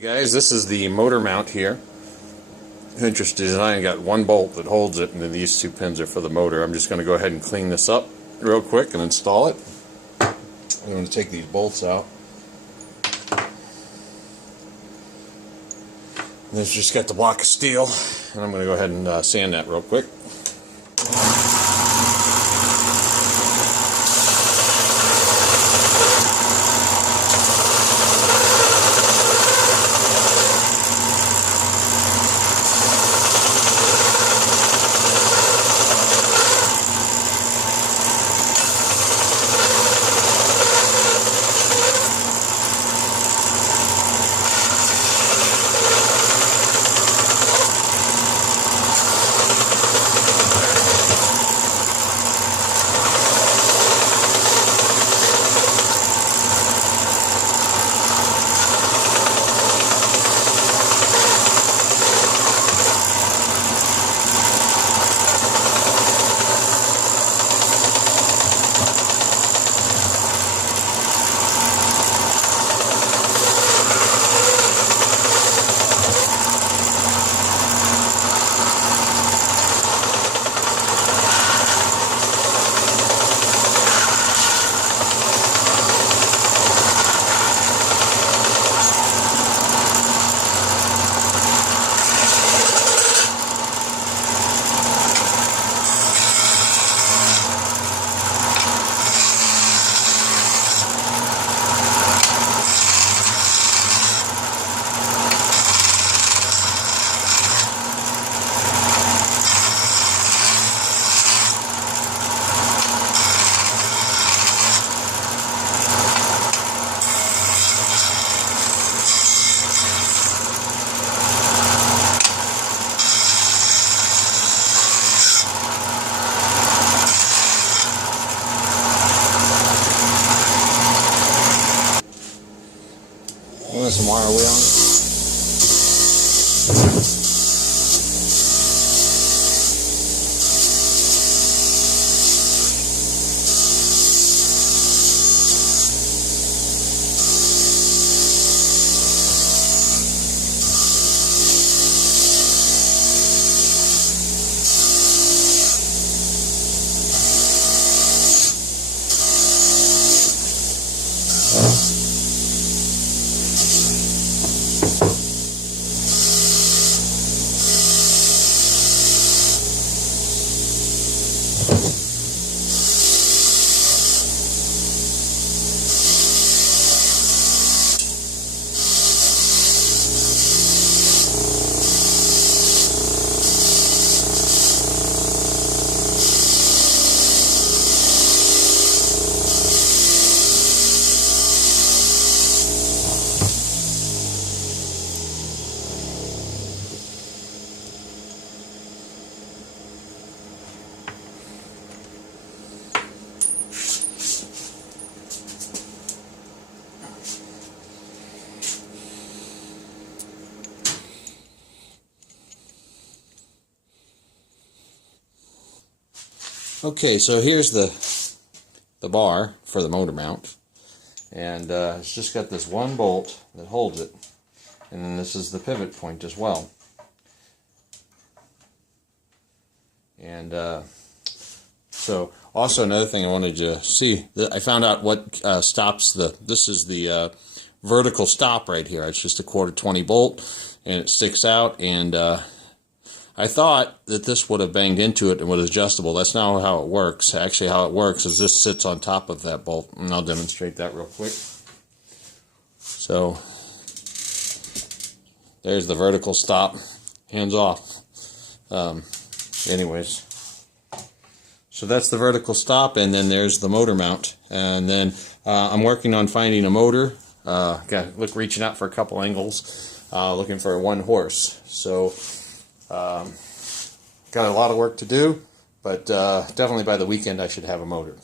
Guys, this is the motor mount here. Interesting design. I got one bolt that holds it, and then these two pins are for the motor. I'm just going to go ahead and clean this up real quick and install it. I'm going to take these bolts out. And it's just got the block of steel, and I'm going to go ahead and sand that real quick. Some wire wheel on it. Okay, so here's the bar for the motor mount, and it's just got this one bolt that holds it, and then this is the pivot point as well. And so also another thing I wanted you to see, I found out what stops this is the vertical stop right here. It's just a 1/4 bolt, and it sticks out, and I thought that this would have banged into it and was adjustable. That's not how it works. Actually, how it works is this sits on top of that bolt, and I'll demonstrate that real quick. So there's the vertical stop, hands off. Anyways, so that's the vertical stop, and then there's the motor mount. And then I'm working on finding a motor. Reaching out for a couple angles, looking for a 1 horse. So got a lot of work to do, but definitely by the weekend I should have a motor.